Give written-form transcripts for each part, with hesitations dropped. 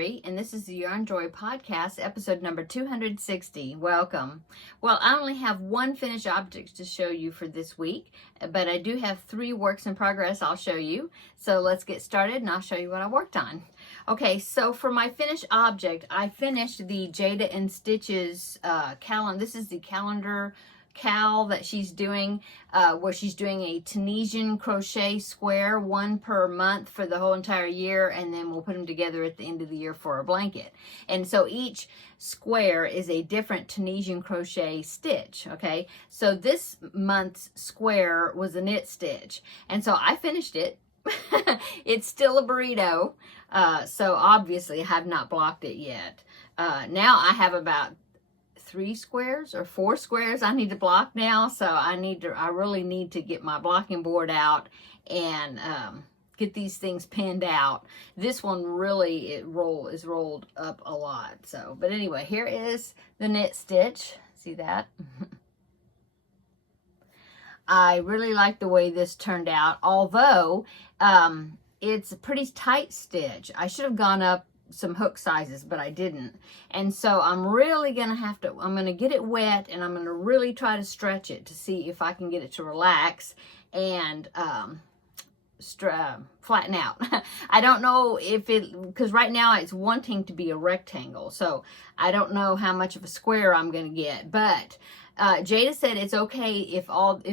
Terry, and this is the Yarnjoy podcast, episode number 260. Welcome. Well, I only have one finished object to show you for this week, but I do have 3 works in progress I'll show you. So let's get started and I'll show you what I worked on. Okay, so for my finished object, I finished the Jada and Stitches calendar. This is the calendar cowl that she's doing, where she's doing a Tunisian crochet square, 1 per month for the whole entire year, and then we'll put them together at the end of the year for a blanket. And so each square is a different Tunisian crochet stitch. Okay, so this month's square was a knit stitch, and so I finished it. It's still a burrito, so obviously I have not blocked it yet. Now I have about 3 squares or 4 squares I need to block now, so I really need to get my blocking board out and get these things pinned out. This one really is rolled up a lot. So, but anyway, here is the knit stitch. See that? I really like the way this turned out, although it's a pretty tight stitch. I should have gone up some hook sizes, but I didn't. And so I'm really gonna I'm gonna get it wet, and I'm gonna really try to stretch it to see if I can get it to relax and flatten out. I don't know if because right now it's wanting to be a rectangle, so I don't know how much of a square I'm gonna get, but Jada said it's okay if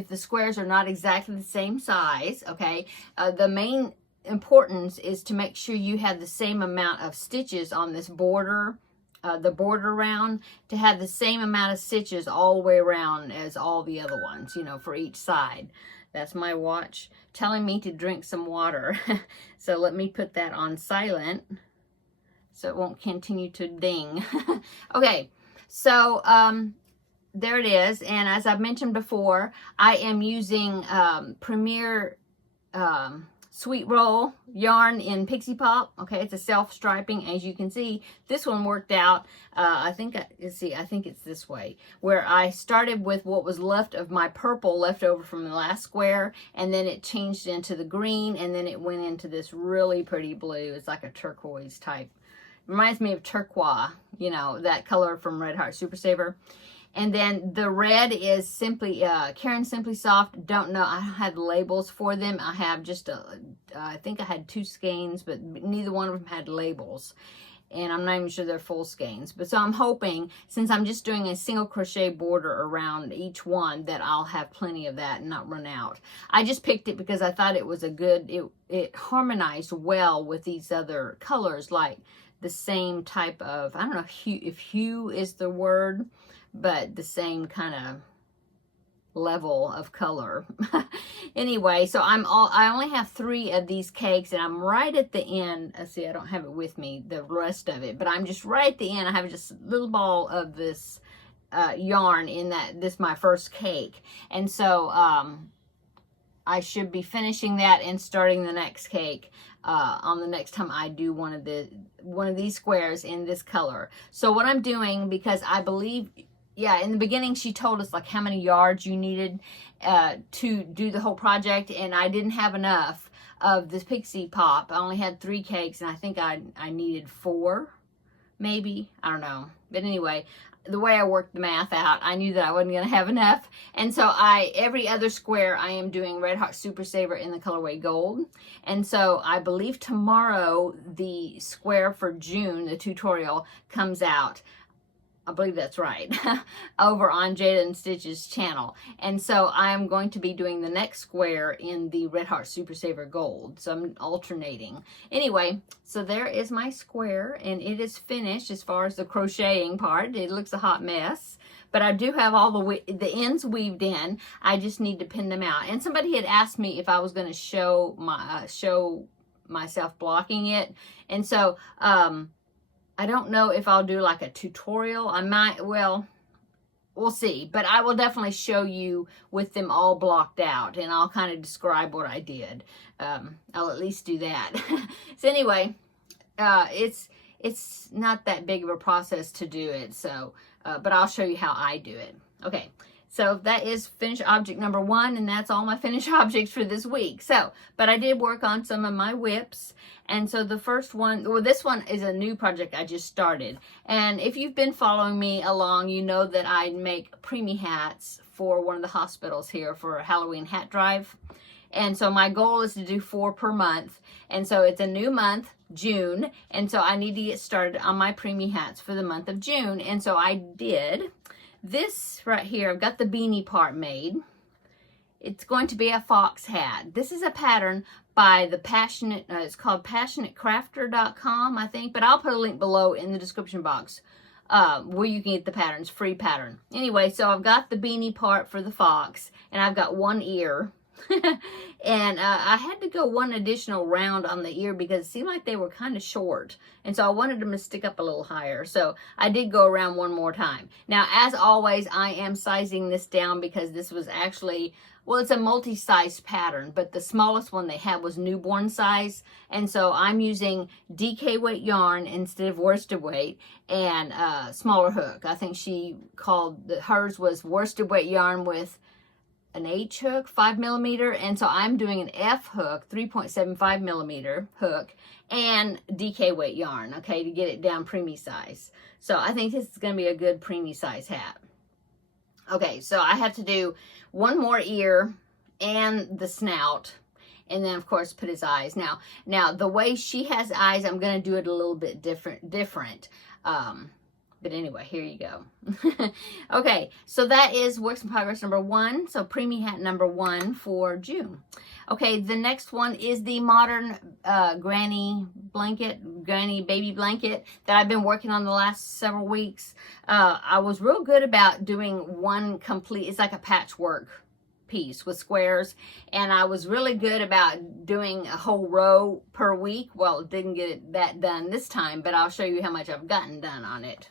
the squares are not exactly the same size. Okay, the main importance is to make sure you have the same amount of stitches on this border, the border round, to have the same amount of stitches all the way around as all the other ones, you know, for each side. That's my watch telling me to drink some water. So let me put that on silent so it won't continue to ding. Okay, so there it is. And as I've mentioned before, I am using Premier Sweet Roll yarn in Pixie Pop. Okay, it's a self-striping, as you can see. This one worked out. I think it's this way, where I started with what was left of my purple left over from the last square, and then it changed into the green, and then it went into this really pretty blue. It's like a turquoise type. Reminds me of turquoise, you know, that color from Red Heart Super Saver. And then the red is simply Karen Simply Soft. Don't know. I had labels for them. I have just I think I had 2 skeins, but neither one of them had labels. And I'm not even sure they're full skeins. But so I'm hoping, since I'm just doing a single crochet border around each one, that I'll have plenty of that and not run out. I just picked it because I thought it was it harmonized well with these other colors, like the same type of, I don't know if hue is the word, but the same kind of level of color. Anyway, so I only have 3 of these cakes, and I'm right at the end. Let's see, I don't have it with me, the rest of it, but I'm just right at the end. I have just a little ball of this yarn in this my first cake, and so I should be finishing that and starting the next cake on the next time I do one of these squares in this color. So what I'm doing, because I believe, yeah, in the beginning she told us like how many yards you needed to do the whole project, and I didn't have enough of this Pixie Pop. I only had 3 cakes, and I think I needed 4, maybe, I don't know. But anyway, the way I worked the math out, I knew that I wasn't going to have enough. And so every other square I am doing Red Heart Super Saver in the colorway Gold. And so I believe tomorrow the square for June, the tutorial, comes out. I believe that's right, over on Jada and Stitch's channel. And so I'm going to be doing the next square in the Red Heart Super Saver Gold. So I'm alternating. Anyway, so there is my square, and it is finished as far as the crocheting part. It looks a hot mess, but I do have all the ends weaved in. I just need to pin them out. And somebody had asked me if I was going to show myself blocking it. And so, I don't know if I'll do like a tutorial. I might, well, we'll see. But I will definitely show you with them all blocked out, and I'll kind of describe what I did. I'll at least do that. So anyway, it's not that big of a process to do it. So, but I'll show you how I do it. Okay. So that is finished object number 1, and that's all my finished objects for this week. So, but I did work on some of my whips. And so the first one, well, this one is a new project I just started. And if you've been following me along, you know that I make preemie hats for one of the hospitals here for a Halloween hat drive. And so my goal is to do 4 per month. And so it's a new month, June. And so I need to get started on my preemie hats for the month of June. And so I did this right here. I've got the beanie part made. It's going to be a fox hat. This is a pattern by the Passionate, it's called passionatecrafter.com, I think. But I'll put a link below in the description box where you can get the patterns, free pattern. Anyway, so I've got the beanie part for the fox, and I've got one ear. And I had to go one additional round on the ear because it seemed like they were kind of short, and so I wanted them to stick up a little higher, so I did go around one more time. Now, as always, I am sizing this down because this was actually, well, it's a multi-size pattern, but the smallest one they had was newborn size, and so I'm using DK weight yarn instead of worsted weight, and smaller hook. I think she called, hers was worsted weight yarn with an H hook, 5mm, and so I'm doing an F hook, 3.75mm hook, and DK weight yarn, okay, to get it down preemie size. So I think this is going to be a good preemie size hat. Okay, so I have to do one more ear and the snout, and then of course put his eyes. Now the way she has eyes, I'm going to do it a little bit different. But anyway, here you go. Okay, so that is works in progress number 1. So preemie hat number 1 for June. Okay, the next one is the modern granny baby blanket that I've been working on the last several weeks. I was real good about doing one complete, it's like a patchwork piece with squares, and I was really good about doing a whole row per week. Well, didn't get that done this time, but I'll show you how much I've gotten done on it.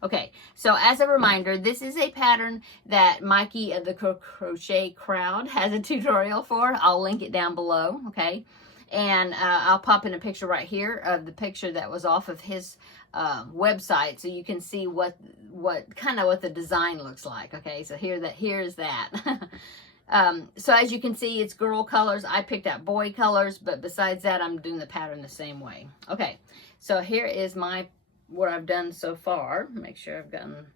Okay, so as a reminder, this is a pattern that Mikey of the Crochet Crowd has a tutorial for. I'll link it down below, okay? And I'll pop in a picture right here of the picture that was off of his website, so you can see what the design looks like, okay? So here's that. So as you can see, it's girl colors. I picked out boy colors, but besides that, I'm doing the pattern the same way. Okay, so here is what I've done so far. Make sure I've gotten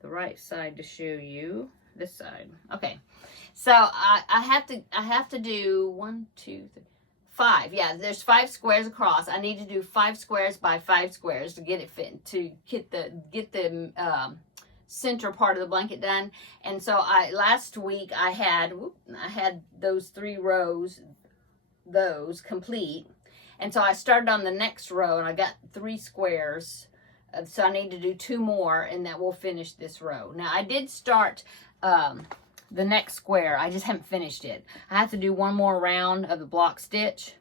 the right side to show you. This side. Okay. So I have to do 1, 2, 3, 5. Yeah, there's 5 squares across. I need to do 5 squares by 5 squares to get it fit, to get the center part of the blanket done. And so last week I had those 3 rows, those complete. And so I started on the next row, and I got 3 squares. So I need to do 2 more, and that will finish this row. Now, I did start the next square. I just haven't finished it. I have to do 1 more round of the block stitch.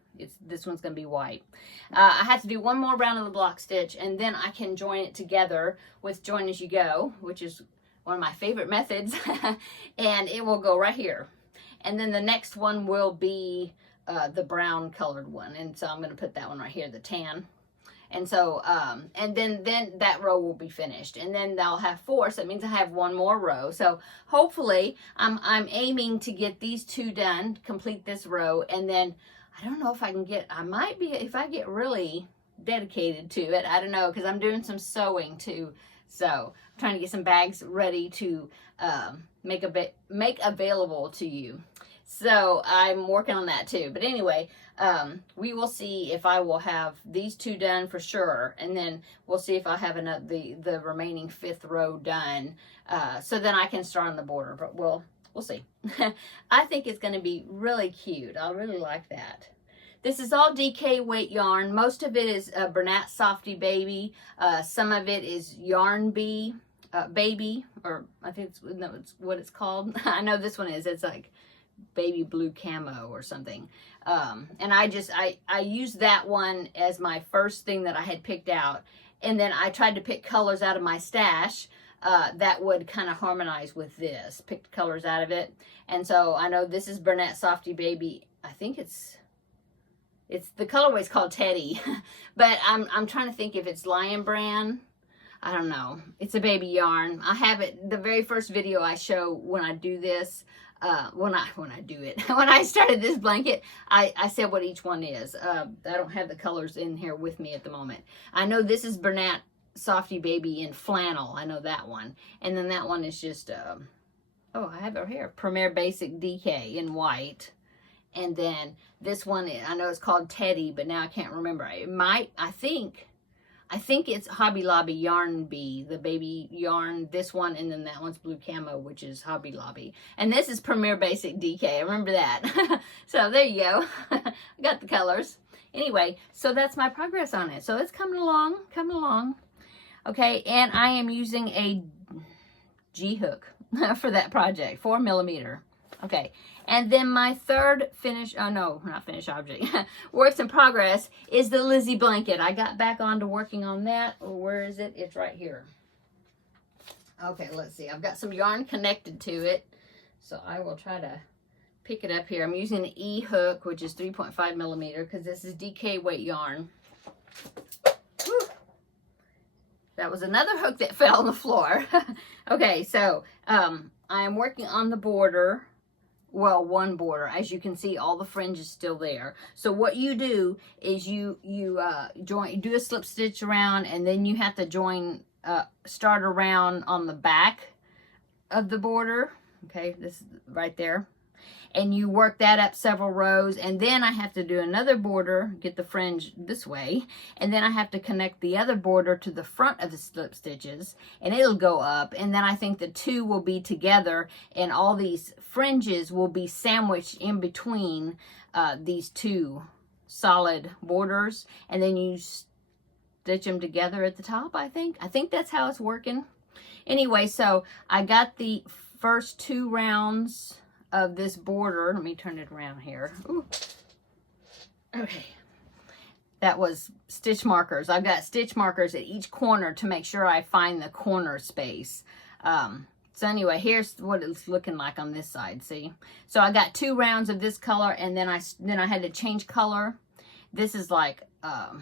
This one's going to be white. I have to do 1 more round of the block stitch, and then I can join it together with Join As You Go, which is one of my favorite methods. And it will go right here. And then the next one will be the brown colored one. And so I'm going to put that one right here, the tan. And so, and then that row will be finished, and then they'll have 4. So it means I have 1 more row. So hopefully I'm aiming to get these 2 done, complete this row. And then I don't know if I can I might be, if I get really dedicated to it, I don't know, because I'm doing some sewing too. So I'm trying to get some bags ready to make available to you. So I'm working on that too. But anyway, we will see if I will have these 2 done for sure. And then we'll see if I have the remaining 5th row done. So then I can start on the border. But we'll see. I think it's going to be really cute. I really like that. This is all DK weight yarn. Most of it is Bernat Softy Baby. Some of it is Yarn Bee Baby. Or I think it's what it's called. I know this one is. It's like baby blue camo or something. And I used that one as my first thing that I had picked out, and then I tried to pick colors out of my stash that would kind of harmonize with this. Picked colors out of it, and so I know this is Bernat Softy Baby. I think it's the colorway is called Teddy, but I'm trying to think if it's Lion Brand. I don't know. It's a baby yarn. I have it, the very first video I show when I do this, when I do it, when I started this blanket, I said what each one is. I don't have the colors in here with me at the moment. I know this is Bernat Softy Baby in flannel. I know that one. And then that one is just, oh, I have it here. Premier Basic DK in white. And then this one, I know it's called Teddy, but now I can't remember. It might, I think it's Hobby Lobby Yarn Bee, the baby yarn, this one, and then that one's Blue Camo, which is Hobby Lobby. And this is Premier Basic DK, I remember that. So there you go, I got the colors. Anyway, so that's my progress on it. So it's coming along, Okay, and I am using a G-hook for that project, 4mm. Okay, and then my third finish, oh no, not finished object, works in progress is the Lizzy blanket. I got back onto working on that. Where is it? It's right here. Okay, let's see. I've got some yarn connected to it, so I will try to pick it up here. I'm using an E hook, which is 3.5mm, because this is DK weight yarn. Whew. That was another hook that fell on the floor. Okay, so I am working on the border. Well, one border. As you can see, all the fringe is still there. So what you do is you do a slip stitch around, and then you have to join, start around on the back of the border. Okay, this is right there. And you work that up several rows, and then I have to do another border, get the fringe this way, and then I have to connect the other border to the front of the slip stitches, and it'll go up, and then I think the two will be together, and all these fringes will be sandwiched in between these two solid borders, and then you stitch them together at the top, I think. I think that's how it's working. Anyway, so I got the first 2 rounds of this border. Let me turn it around here. Ooh. Okay. That was stitch markers. I've got stitch markers at each corner to make sure I find the corner space. So anyway, here's what it's looking like on this side, see? So I got 2 rounds of this color, and then I had to change color. This is like a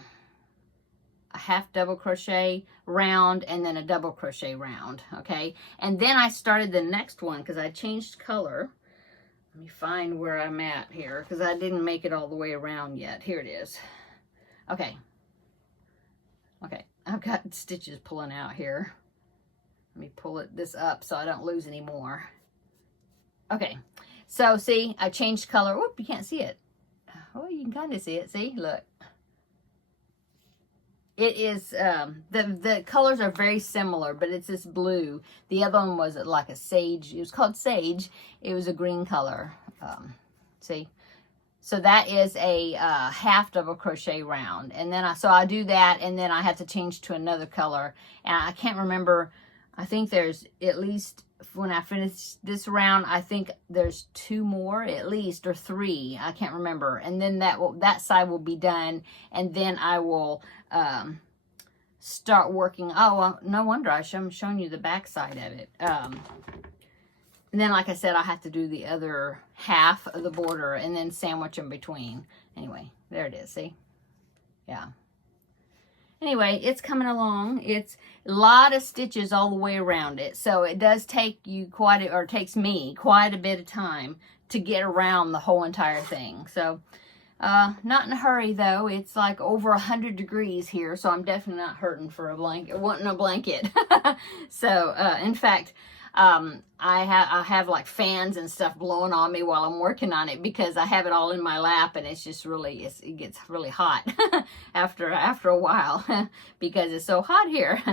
half double crochet round and then a double crochet round, okay? And then I started the next one because I changed color. Let me find where I'm at here, because I didn't make it all the way around yet. Here it is. Okay. Okay, I've got stitches pulling out here. Let me pull this up so I don't lose any more. Okay, so see, I changed color. Whoop, you can't see it. Oh, you can kind of see it. See, look. It is, the colors are very similar, but it's this blue. The other one was like a sage. It was called sage. It was a green color. See? So that is a half double crochet round. And then so I do that, and then I have to change to another color. And I can't remember. I think there's at least, when I finish this round, I think there's 2 more at least, or 3. I can't remember. And then that side will be done, and then I will start working. Oh, well, no wonder I'm showing you the back side of it. And then, like I said, I have to do the other half of the border and then sandwich in between. Anyway, there it is. See? Yeah. Anyway, it's coming along. It's a lot of stitches all the way around it. So it does take you takes me quite a bit of time to get around the whole entire thing. So, not in a hurry though. It's like over 100 degrees here, so I'm definitely not hurting for a blanket, wanting a blanket. So, in fact, I have like fans and stuff blowing on me while I'm working on it, because I have it all in my lap, and it's just really, it gets really hot after a while because it's so hot here.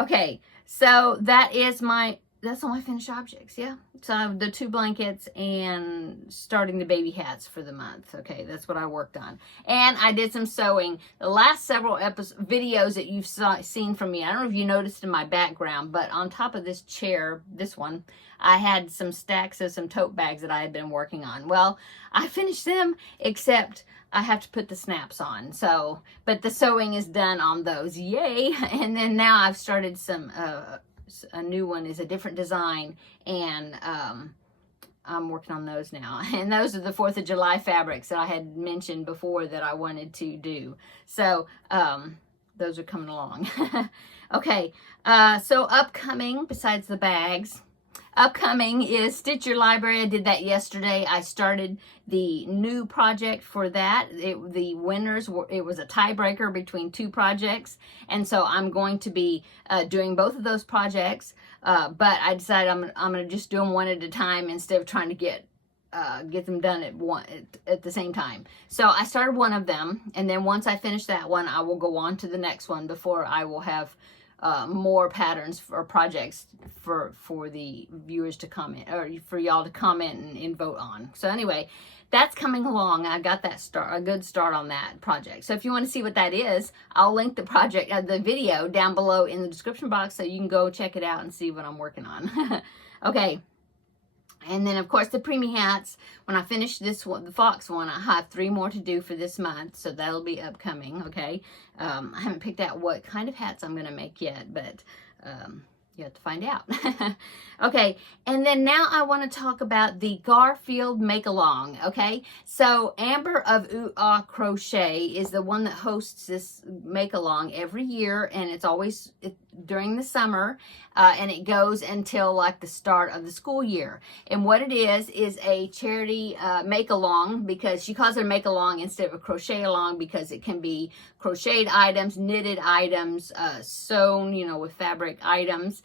Okay, so that's all my finished objects, yeah. So the 2 blankets and starting the baby hats for the month. Okay, that's what I worked on. And I did some sewing. The last several videos that you've seen from me, I don't know if you noticed in my background, but on top of this chair, this one, I had some stacks of some tote bags that I had been working on. Well, I finished them, except I have to put the snaps on. So, but the sewing is done on those, yay. And then now I've started some, a new one is a different design, and I'm working on those now. And those are the 4th of July fabrics that I had mentioned before that I wanted to do. So those are coming along. Okay, so upcoming, besides the bags, upcoming is Stitch Your Library. I did that yesterday. I started the new project for that. The winners were, it was a tiebreaker between 2 projects, and so I'm going to be doing both of those projects. But I decided I'm going to just do them one at a time instead of trying to get them done at the same time. So I started one of them, and then once I finish that one, I will go on to the next one before I will have more patterns or projects for the viewers to comment, or for y'all to comment and vote on. So anyway, that's coming along. I got that a good start on that project. So if you want to see what that is, I'll link the project, the video down below in the description box, so you can go check it out and see what I'm working on. Okay. And then, of course, the preemie hats. When I finish this one, the fox one, I have 3 more to do for this month, so that'll be upcoming, okay? I haven't picked out what kind of hats I'm going to make yet, but you have to find out. Okay, and then now I want to talk about the Garfield make-along, okay? So Amber of Ooh Ah Crochet is the one that hosts this make-along every year, and it's always during the summer, and it goes until like the start of the school year. And what it is a charity make-along, because she calls it a make-along instead of a crochet-along, because it can be crocheted items, knitted items, sewn, you know, with fabric items,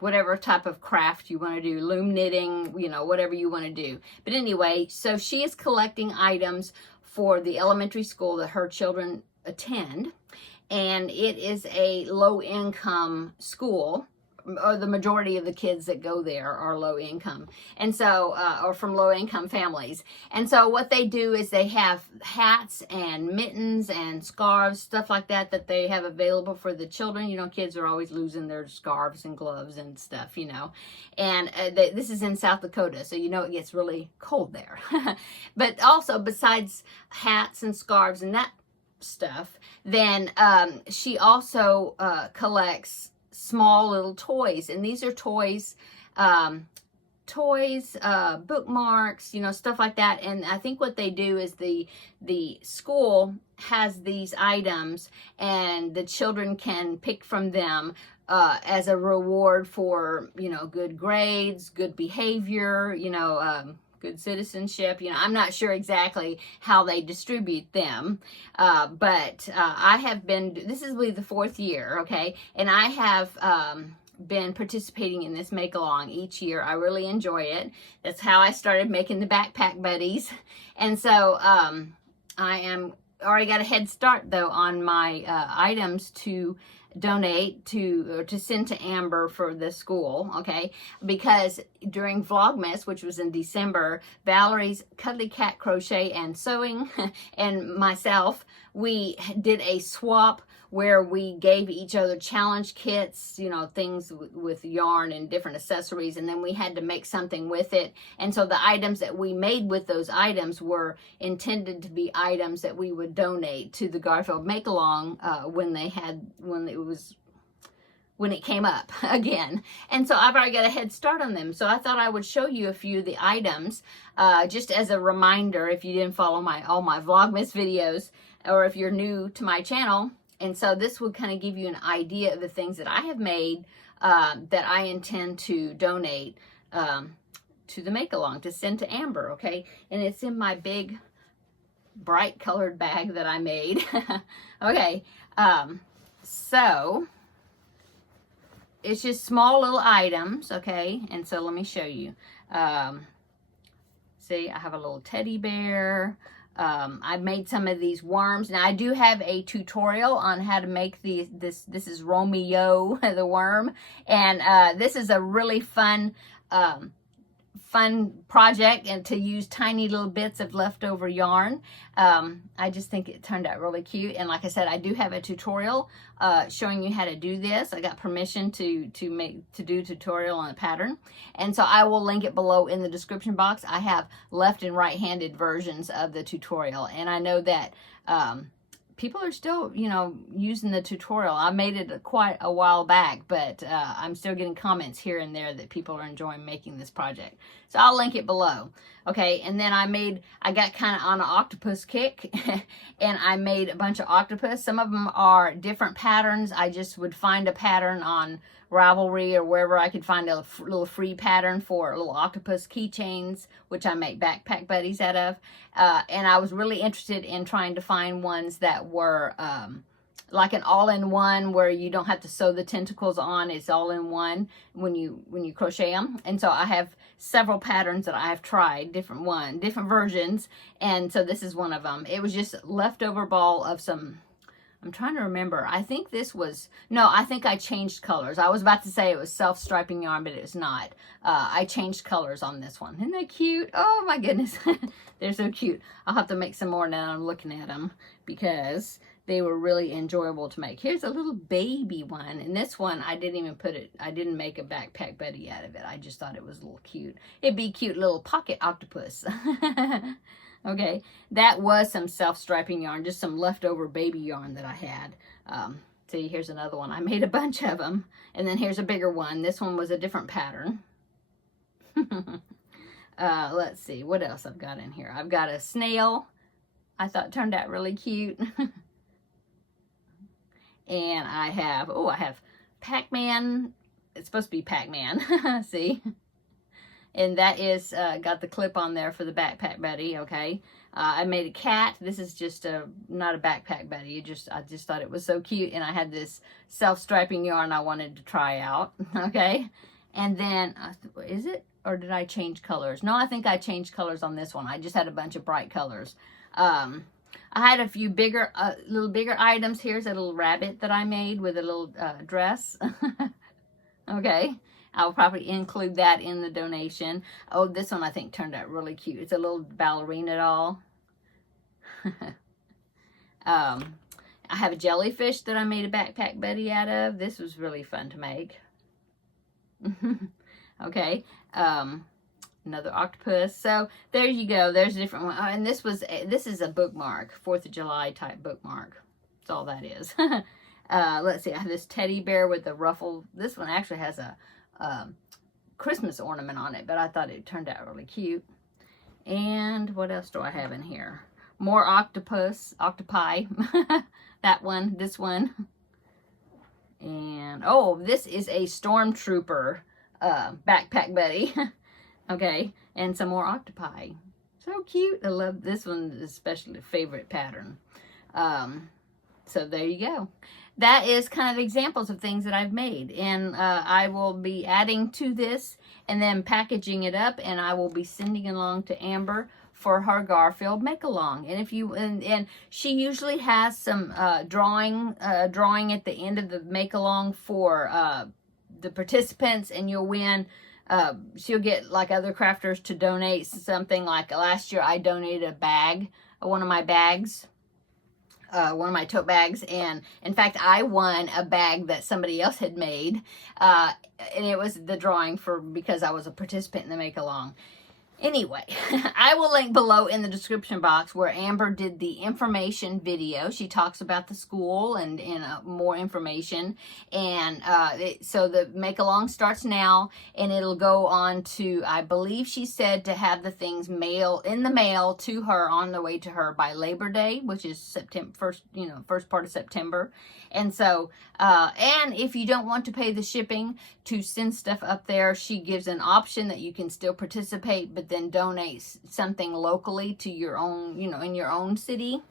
whatever type of craft you want to do, loom knitting, you know, whatever you want to do. But anyway, so she is collecting items for the elementary school that her children attend, and it is a low-income school, or the majority of the kids that go there are low income, and so or from low income families. And so what they do is they have hats and mittens and scarves, stuff like that, that they have available for the children. You know, kids are always losing their scarves and gloves and stuff, you know. And this is in South Dakota, so you know it gets really cold there. But also, besides hats and scarves and that stuff, then she also collects small little toys, and these are toys, bookmarks, you know, stuff like that. And I think what they do is the school has these items, and the children can pick from them as a reward for, you know, good grades, good behavior, you know, good citizenship. You know, I'm not sure exactly how they distribute them, but I have been, this is the 4th year, okay, and I have been participating in this make-along each year. I really enjoy it. That's how I started making the backpack buddies, and so I am already got a head start though on my items to donate to send to Amber for the school, okay? Because during Vlogmas, which was in December, Valerie's Cuddly Cat Crochet and Sewing and myself, we did a swap where we gave each other challenge kits, you know, things with yarn and different accessories, and then we had to make something with it. And so the items that we made with those items were intended to be items that we would donate to the Garfield Make-Along when it came up again. And so I've already got a head start on them. So I thought I would show you a few of the items just as a reminder if you didn't follow all my Vlogmas videos, or if you're new to my channel. And so this will kind of give you an idea of the things that I have made that I intend to donate to the make-along, to send to Amber, okay? And it's in my big bright colored bag that I made. Okay, so it's just small little items, okay? And so let me show you. See, I have a little teddy bear. I made some of these worms. Now I do have a tutorial on how to make this is Romeo the worm, and this is a really fun project, and to use tiny little bits of leftover yarn. I just think it turned out really cute, and like I said, I do have a tutorial showing you how to do this. I got permission to do a tutorial on a pattern, and so I will link it below in the description box. I have left and right-handed versions of the tutorial, and I know that people are still, you know, using the tutorial. I made it quite a while back, but I'm still getting comments here and there that people are enjoying making this project. So I'll link it below. Okay, and then I got kind of on an octopus kick, and I made a bunch of octopus. Some of them are different patterns. I just would find a pattern on Ravelry or wherever I could find a little free pattern for little octopus keychains, which I make backpack buddies out of. And I was really interested in trying to find ones that were like an all-in-one, where you don't have to sew the tentacles on. It's all-in-one when you crochet them. And so I have several patterns that I have tried, different versions, and so this is one of them. It was just leftover ball of some, I'm trying to remember. I think this was, no, I think I changed colors. I was about to say it was self-striping yarn, but it was not. I changed colors on this one. Isn't that cute? Oh my goodness. They're so cute. I'll have to make some more now I'm looking at them, because they were really enjoyable to make. Here's a little baby one. And this one, I didn't make a backpack buddy out of it. I just thought it was a little cute. It'd be a cute little pocket octopus. Okay, that was some self-striping yarn, just some leftover baby yarn that I had. See, here's another one. I made a bunch of them. And then here's a bigger one. This one was a different pattern. Let's see, what else I've got in here. I've got a snail. I thought turned out really cute. And I have Pac-Man. It's supposed to be Pac-Man. See? And that is, got the clip on there for the backpack buddy, okay? I made a cat. This is just not a backpack buddy. I just thought it was so cute. And I had this self-striping yarn I wanted to try out, okay? And then, is it? Or did I change colors? No, I think I changed colors on this one. I just had a bunch of bright colors. I had a few little bigger items. Here's a little rabbit that I made with a little dress. Okay. I'll probably include that in the donation. Oh, this one I think turned out really cute. It's a little ballerina doll. I have a jellyfish that I made a backpack buddy out of. This was really fun to make. Okay. Another octopus. So there you go. There's a different one. Oh, and this is a bookmark, 4th of July type bookmark. That's all that is. Let's see. I have this teddy bear with a ruffle. This one actually has a Christmas ornament on it, but I thought it turned out really cute. And what else do I have in here? More octopi. That one, this one. And oh, this is a stormtrooper backpack buddy. Okay, and some more octopi. So cute. I love this one, especially favorite pattern. So there you go. That is kind of examples of things that I've made. And I will be adding to this and then packaging it up, and I will be sending it along to Amber for her Garfield make-along. And if you and she usually has some drawing at the end of the make-along for the participants, and you'll win. She'll get like other crafters to donate something. Like last year I donated a bag, one of my bags, one of my tote bags, and in fact I won a bag that somebody else had made, and it was the drawing because I was a participant in the make-along. Anyway, I will link below in the description box where Amber did the information video. She talks about the school and more information. And so the make-along starts now, and it'll go on to, I believe she said, to have the things in the mail to her, on the way to her by Labor Day, which is September 1st, first part of September. And so, and if you don't want to pay the shipping to send stuff up there, she gives an option that you can still participate, but then donate something locally to your own, in your own city,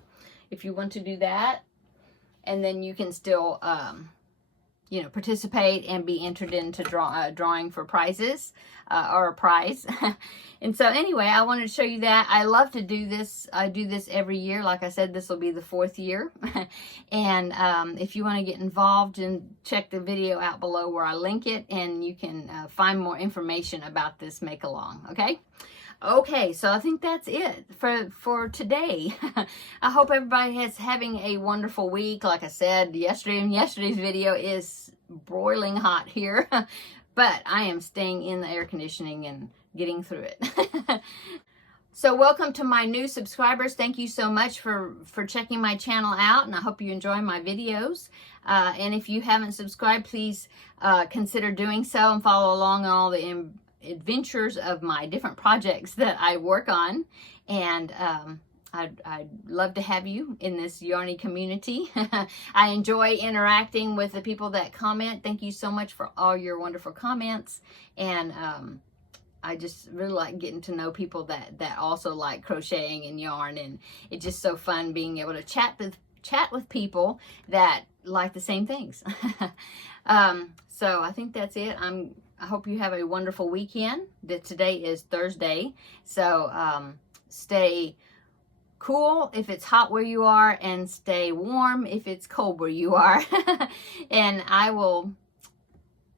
if you want to do that. And then you can still, participate and be entered into drawing for prizes, or a prize. And so anyway, I wanted to show you that. I love to do this. I do this every year. Like I said, this will be the 4th year. And if you want to get involved, and check the video out below where I link it, and you can find more information about this make-along, okay? Okay, so I think that's it for today. I hope everybody is having a wonderful week. Like I said, yesterday's video is broiling hot here, but I am staying in the air conditioning and getting through it. So welcome to my new subscribers. Thank you so much for checking my channel out, and I hope you enjoy my videos. And if you haven't subscribed, please consider doing so and follow along on all the adventures of my different projects that I work on. And I'd love to have you in this Yarny community. I enjoy interacting with the people that comment. Thank you so much for all your wonderful comments. And I just really like getting to know people that also like crocheting and yarn, and it's just so fun being able to chat with people that like the same things. So I think that's it. I hope you have a wonderful weekend. Today is Thursday, so stay cool if it's hot where you are, and stay warm if it's cold where you are. And I will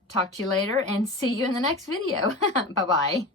talk to you later and see you in the next video. Bye-bye.